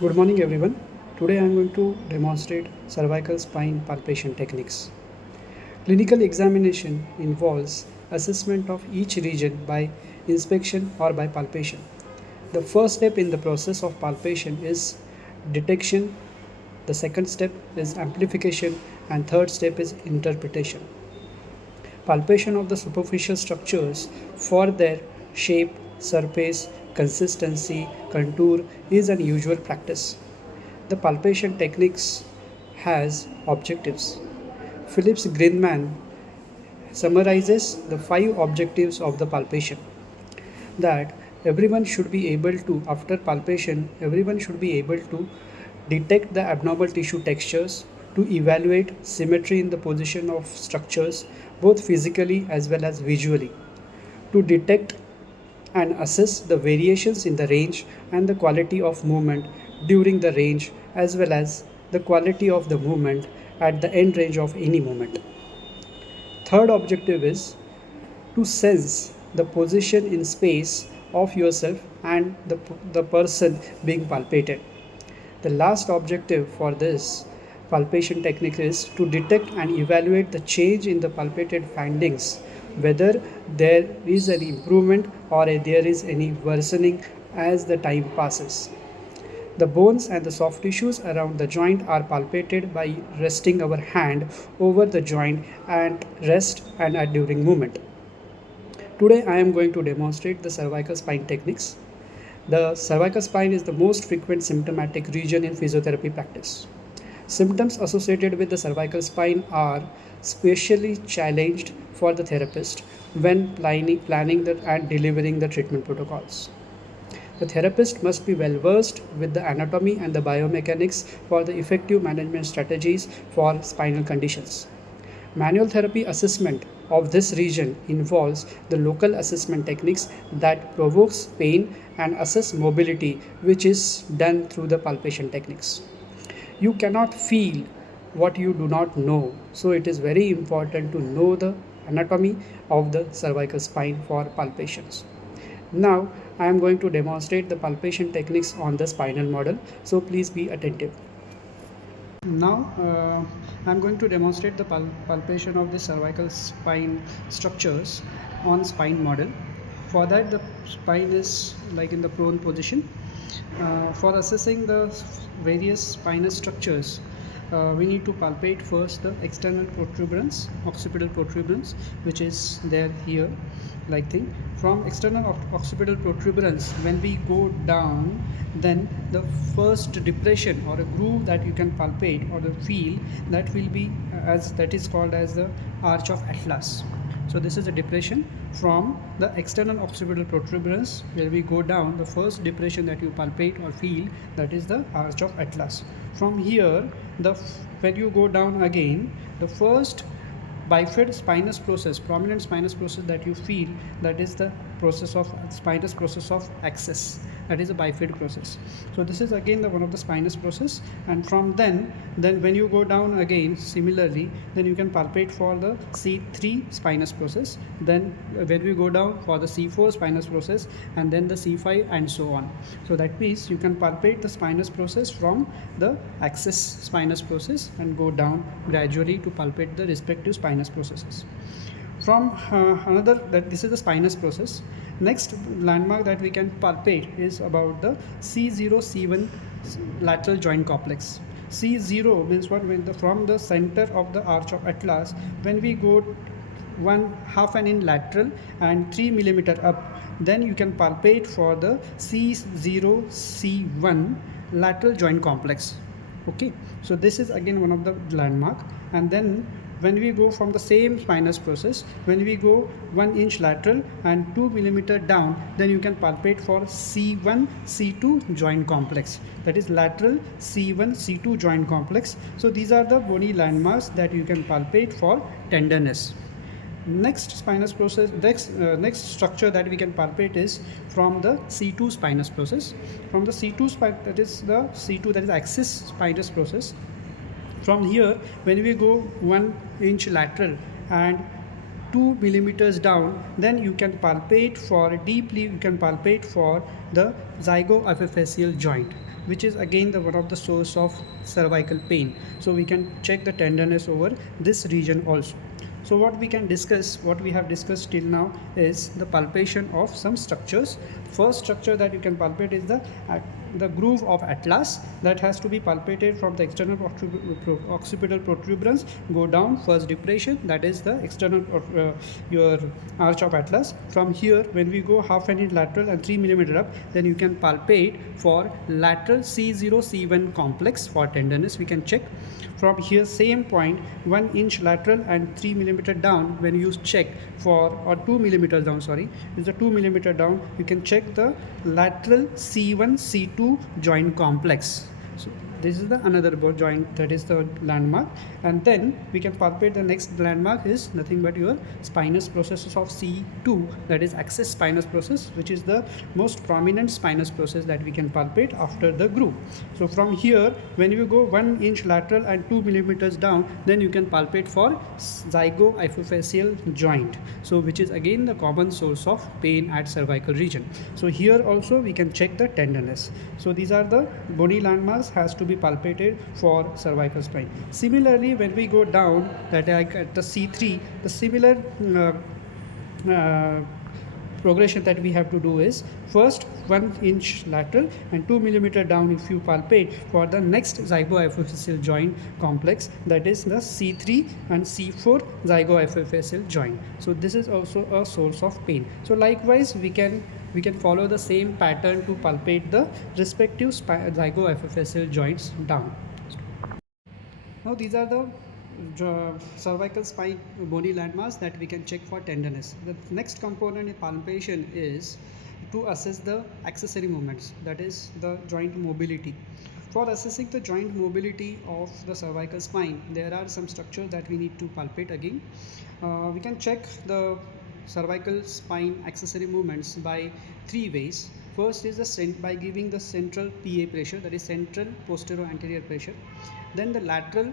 Good morning everyone. Today I am going to demonstrate cervical spine palpation techniques. Clinical examination involves assessment of each region by inspection or by palpation. The first step in the process of palpation is detection, the second step is amplification, and third step is interpretation. Palpation of the superficial structures for their shape, surface, consistency, contour is an usual practice. The palpation techniques has objectives. Phillips Greenman summarizes the 5 objectives of the palpation, that everyone should be able to, after palpation, everyone should be able to detect the abnormal tissue textures, to evaluate symmetry in the position of structures both physically as well as visually, to detect and assess the variations in the range and the quality of movement during the range, as well as the quality of the movement at the end range of any movement. Third objective is to sense the position in space of yourself and the person being palpated. The last objective for this palpation technique is to detect and evaluate the change in the palpated findings, whether there is an improvement or there is any worsening as the time passes. The bones and the soft tissues around the joint are palpated by resting our hand over the joint at rest and at during movement. Today I am going to demonstrate the cervical spine techniques. The cervical spine is the most frequent symptomatic region in physiotherapy practice. Symptoms associated with the cervical spine are specially challenged for the therapist when planning and delivering the treatment protocols. The therapist must be well versed with the anatomy and the biomechanics for the effective management strategies for spinal conditions. Manual therapy assessment of this region involves the local assessment techniques that provokes pain and assess mobility, which is done through the palpation techniques. You cannot feel what you do not know, so it is very important to know the anatomy of the cervical spine for palpations. Now I am going to demonstrate the palpation techniques on the spinal model, so please be attentive. Now I am going to demonstrate the palpation of the cervical spine structures on spine model. For that, the spine is like in the prone position. For assessing the various spinal structures, we need to palpate first the external protuberance, occipital protuberance, which is there here, like thing. From external occipital protuberance, when we go down, then the first depression or a groove that you can palpate or feel, that will be as that is called as the arch of Atlas. So this is a depression from the external occipital protuberance. Where we go down, the first depression that you palpate or feel, that is the arch of Atlas. From here, when you go down again, the first bifid spinous process, prominent spinous process that you feel, that is the process of spinous process of axis, that is a bifid process. So this is again the one of the spinous process, and from then when you go down again similarly, then you can palpate for the C3 spinous process, then when we go down for the C4 spinous process, and then the C5 and so on. So that means you can palpate the spinous process from the axis spinous process and go down gradually to palpate the respective spinous processes. From another, that this is the spinous process. Next landmark that we can palpate is about the C0 C1 lateral joint complex. C0 means what? From the center of the arch of Atlas, when we go 1/2 an inch lateral and 3 millimeter up, then you can palpate for the C0 C1 lateral joint complex. Okay, so this is again one of the landmark. And then when we go from the same spinous process, when we go 1 inch lateral and 2 millimeter down, then you can palpate for C1 C2 joint complex, that is lateral C1 C2 joint complex. So these are the bony landmarks that you can palpate for tenderness. Next spinous process, next structure that we can palpate is from the C2 spinous process. From the C2 that is the C2, that is axis spinous process. From here, when we go 1 inch lateral and 2 millimeters down, then you can palpate for deeply, you can palpate for the zygoepiphyseal joint. which is again the one of the source of cervical pain. So we can check the tenderness over this region also. So what we can discuss, what we have discussed till now, is the palpation of some structures. First structure that you can palpate is the groove of atlas, that has to be palpated from the external occipital protuberance, go down first depression, that is the external your arch of atlas. From here, when we go half an inch lateral and 3 millimeter up, then you can palpate for lateral C0 C1 complex for tenderness. We can check from here, same point, 1 inch lateral and 3 millimeter down. When you check for, or 2 millimeters down, sorry, is the 2 millimeter down, you can check the lateral C1 C2 joint complex. So this is the another joint, that is the landmark. And then we can palpate the next landmark is nothing but your spinous processes of C2, that is access spinous process, which is the most prominent spinous process that we can palpate after the groove. So from here, when you go 1 inch lateral and 2 millimeters down, then you can palpate for zygohypophyseal joint, so which is again the common source of pain at cervical region. So here also we can check the tenderness. So these are the bony landmarks has to be palpated for cervical spine. Similarly, when we go down, that at the C3, the similar progression that we have to do is first 1 inch lateral and 2 millimeter down if you palpate for the next zygohypophyseal joint complex, that is the C3 and C4 zygohypophyseal joint. So this is also a source of pain. So likewise we can follow the same pattern to palpate the respective zygohypophyseal joints down. Now these are the cervical spine bony landmarks that we can check for tenderness. The next component in palpation is to assess the accessory movements, that is the joint mobility. For assessing the joint mobility of the cervical spine, there are some structures that we need to palpate again. We can check the cervical spine accessory movements by 3 ways. First is by giving the central PA pressure, that is central posterior anterior pressure. Then the lateral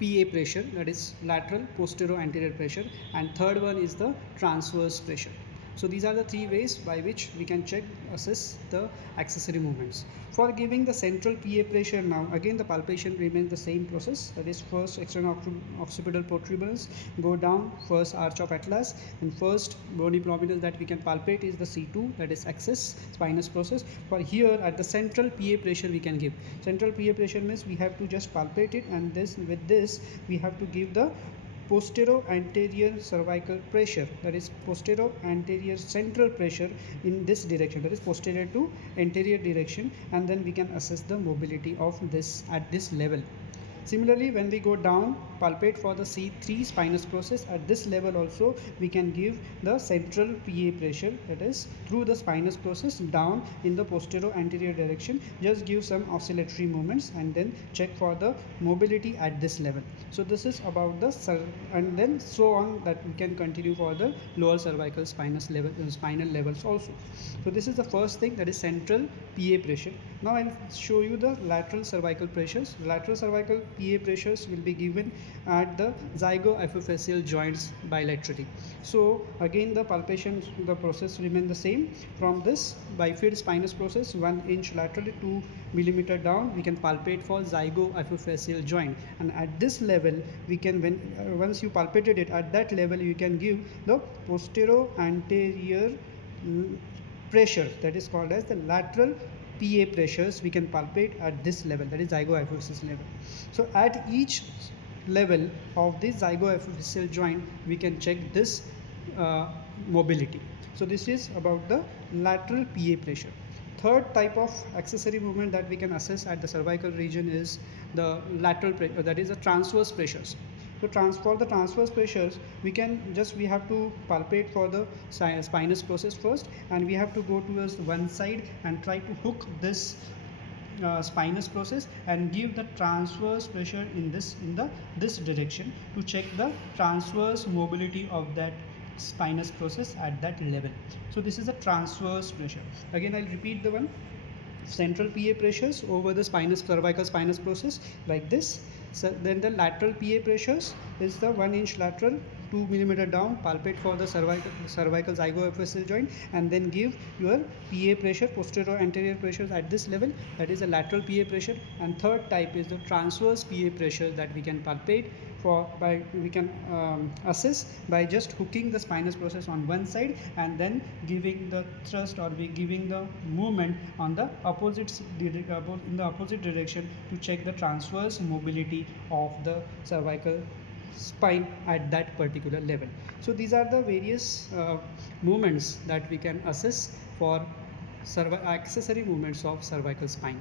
PA pressure, that is lateral posterior anterior pressure. And third one is the transverse pressure. So these are the 3 ways by which we can assess the accessory movements. For giving the central PA pressure, now again the palpation remains the same process, that is first external occipital protuberance, go down first arch of atlas, and first bony prominence that we can palpate is the C2, that is access spinous process. For here at the central PA pressure we can give. Central PA pressure means we have to just palpate it, and with this we have to give the posterior anterior cervical pressure, that is posterior anterior central pressure in this direction, that is posterior to anterior direction, and then we can assess the mobility of this at this level. Similarly, when we go down, palpate for the C3 spinous process. At this level also we can give the central PA pressure, that is through the spinous process down in the posterior anterior direction. Just give some oscillatory movements and then check for the mobility at this level. So this is about the and then so on, that we can continue for the lower cervical spinous level, spinal levels also. So this is the first thing, that is central PA pressure. Now I'll show you the lateral cervical pressures. Lateral cervical PA pressures will be given at the zygohypophyseal joints bilaterally. So again the palpation, the process remain the same. From this bifid spinous process, 1 inch laterally, 2 millimeter down, we can palpate for zygohypophyseal joint, and at this level we can, once you palpated it at that level, you can give the posterior anterior pressure, that is called as the lateral PA pressures. We can palpate at this level, that is zygohypophyseal level. So at each level of this zygohypophyseal joint we can check this mobility. So this is about the lateral PA pressure. Third type of accessory movement that we can assess at the cervical region is the lateral pressure, that is the transverse pressures. So for the transverse pressures, we have to palpate for the spinous process first, and we have to go towards one side and try to hook this spinous process and give the transverse pressure in this direction to check the transverse mobility of that spinous process at that level. So this is a transverse pressure. Again I'll repeat the one. Central PA pressures over the cervical spinous process like this. So then the lateral PA pressures is the 1 inch lateral 2 millimeter down, palpate for the cervical zygoepiphyseal joint, and then give your PA pressure, posterior anterior pressures at this level, that is a lateral PA pressure. And third type is the transverse PA pressure that we can palpate we can assess by just hooking the spinous process on one side and then giving the thrust or giving the movement on the in the opposite direction to check the transverse mobility of the cervical spine at that particular level. So these are the various movements that we can assess for accessory movements of cervical spine.